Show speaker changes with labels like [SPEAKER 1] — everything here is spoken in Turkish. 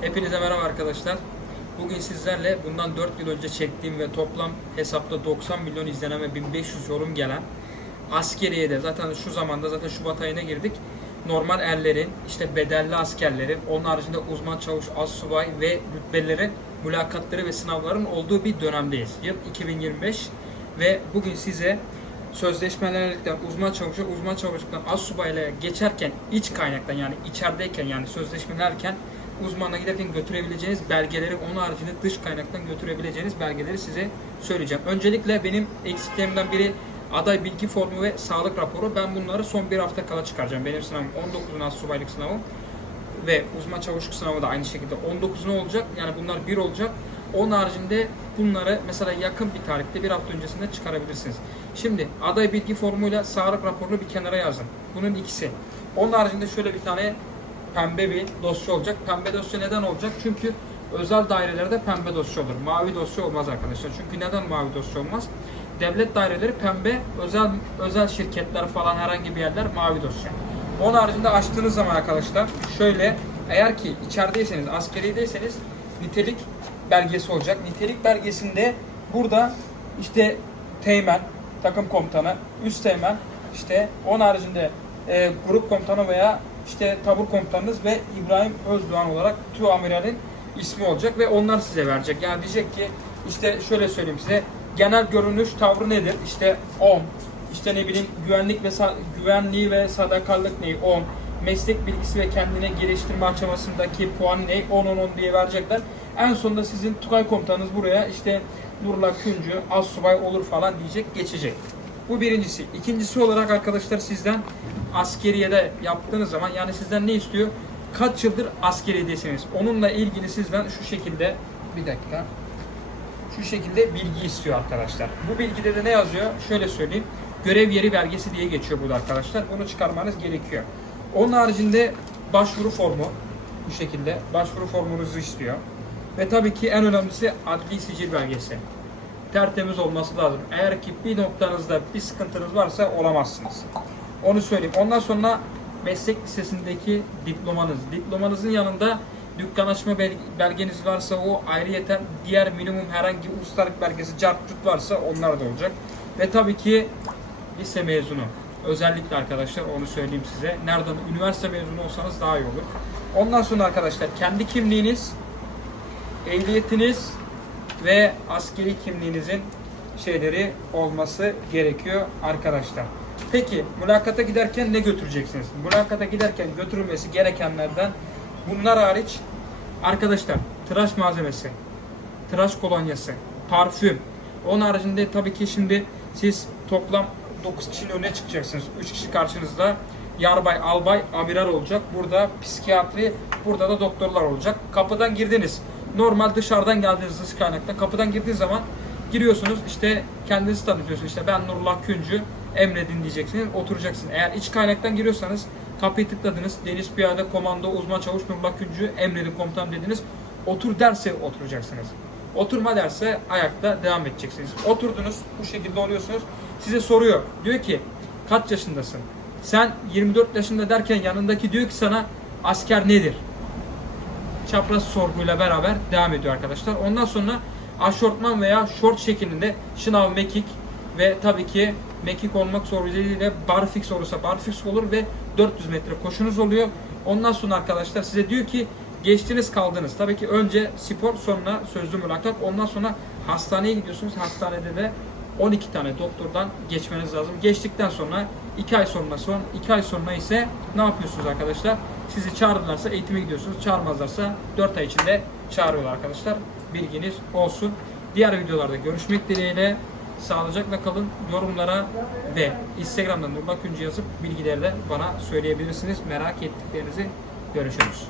[SPEAKER 1] Hepinize merhaba arkadaşlar. Bugün sizlerle bundan 4 yıl önce çektiğim ve toplam hesapta 90 milyon izlenen ve 1500 yorum gelen askeriye de zaten şu zamanda zaten Şubat ayına girdik. Normal erlerin, işte bedelli askerlerin, onun haricinde uzman çavuş, assubay ve rütbelilerin mülakatları ve sınavların olduğu bir dönemdeyiz. Yıl 2025 ve bugün size sözleşmelerden uzman çavuşa, uzman çavuşluktan assubayla geçerken iç kaynaktan yani içerideyken yani sözleşmelerken uzmanla giderken götürebileceğiniz belgeleri onun haricinde dış kaynaktan götürebileceğiniz belgeleri size söyleyeceğim. Öncelikle benim eksiklerimden biri aday bilgi formu ve sağlık raporu. Ben bunları son bir hafta kala çıkaracağım. Benim sınavım 19'un assubaylık sınavım ve uzman çavuşluk sınavı da aynı şekilde 19'un olacak. Yani bunlar bir olacak. Onun haricinde bunları mesela yakın bir tarihte bir hafta öncesinde çıkarabilirsiniz. Şimdi aday bilgi formuyla sağlık raporunu bir kenara yazın. Bunun ikisi. Onun haricinde şöyle bir tane pembe bir dosya olacak. Pembe dosya neden olacak? Çünkü özel dairelerde pembe dosya olur. Mavi dosya olmaz arkadaşlar. Çünkü neden mavi dosya olmaz? Devlet daireleri pembe, özel özel şirketler falan herhangi bir yerler mavi dosya. Onun haricinde açtığınız zaman arkadaşlar şöyle eğer ki içerideyseniz, askerideyseniz nitelik belgesi olacak. Nitelik belgesinde burada işte teğmen, takım komutanı, üst teğmen, işte onun haricinde e, grup komutanı veya işte tabur komutanınız ve İbrahim Özdoğan olarak TÜ amiralin ismi olacak ve onlar size verecek. Yani diyecek ki işte şöyle söyleyeyim size genel görünüş tavrı nedir? İşte 10. İşte ne bileyim güvenlik ve güvenliği ve sadakarlık neyi 10. Meslek bilgisi ve kendine geliştirme aşamasındaki puanı ne 10 10 10 diye verecekler. En sonunda sizin Tugay komutanınız buraya işte Nurla Küncü, Assubay olur falan diyecek geçecek. Bu birincisi. İkincisi olarak arkadaşlar sizden askeriyede yaptığınız zaman yani sizden ne istiyor? Kaç yıldır askeriyedesiniz? Onunla ilgili sizden şu şekilde bir dakika şu şekilde bilgi istiyor arkadaşlar. Bu bilgide de ne yazıyor? Şöyle söyleyeyim. Görev yeri belgesi diye geçiyor burada arkadaşlar. Bunu çıkarmanız gerekiyor. Onun haricinde başvuru formu bu şekilde başvuru formunuzu istiyor. Ve tabii ki en önemlisi adli sicil belgesi. Tertemiz olması lazım. Eğer ki bir noktanızda bir sıkıntınız varsa olamazsınız. Onu söyleyeyim. Ondan sonra meslek lisesindeki diplomanız. Diplomanızın yanında dükkan açma bel- belgeniz varsa o ayrıyeten diğer minimum herhangi ustalık belgesi, cartçut varsa onlar da olacak. Ve tabii ki lise mezunu. Özellikle arkadaşlar onu söyleyeyim size. Nereden? Üniversite mezunu olsanız daha iyi olur. Ondan sonra arkadaşlar kendi kimliğiniz, ehliyetiniz ve askeri kimliğinizin şeyleri olması gerekiyor arkadaşlar. Peki mülakata giderken ne götüreceksiniz? Mülakata giderken götürülmesi gerekenlerden bunlar hariç arkadaşlar tıraş malzemesi, tıraş kolonyası, parfüm. Onun haricinde tabii ki şimdi siz toplam 9 kişinin önüne çıkacaksınız. 3 kişi karşınızda yarbay, albay, amiral olacak. Burada psikiyatri, burada da doktorlar olacak. Kapıdan girdiniz. Normal dışarıdan geldiğiniz dış kaynakta kapıdan girdiğiniz zaman giriyorsunuz işte kendinizi tanıtıyorsunuz. İşte ben Nurullah Küncü emredin diyeceksiniz. Oturacaksınız. Eğer iç kaynaktan giriyorsanız kapıyı tıkladınız. Deniz Piyade Komando Uzman Çavuş Nurullah Küncü emredin komutan dediniz. Otur derse oturacaksınız. Oturma derse ayakta devam edeceksiniz. Oturdunuz bu şekilde oluyorsunuz. Size soruyor. Diyor ki kaç yaşındasın? Sen 24 yaşında derken yanındaki diyor ki sana asker nedir? Çapraz sorguyla beraber devam ediyor arkadaşlar. Ondan sonra aşortman veya short şeklinde şınav mekik ve tabii ki mekik olmak suretiyle barfix olursa barfix olur ve 400 metre koşunuz oluyor. Ondan sonra arkadaşlar size diyor ki geçtiniz kaldınız. Tabii ki önce spor sonra sözlü mülakat ondan sonra hastaneye gidiyorsunuz. Hastanede de 12 tane doktordan geçmeniz lazım. Geçtikten sonra 2 ay sonra son 2 ay sonra ise ne yapıyorsunuz arkadaşlar? Sizi çağırırlarsa eğitime gidiyorsunuz. Çağırmazlarsa 4 ay içinde çağırıyorlar arkadaşlar. Bilginiz olsun. Diğer videolarda görüşmek dileğiyle. Sağlıcakla kalın. Yorumlara ve Instagram'dan Nurullah Küncü yazıp bilgileri de bana söyleyebilirsiniz. Merak ettiklerinizi görüşürüz.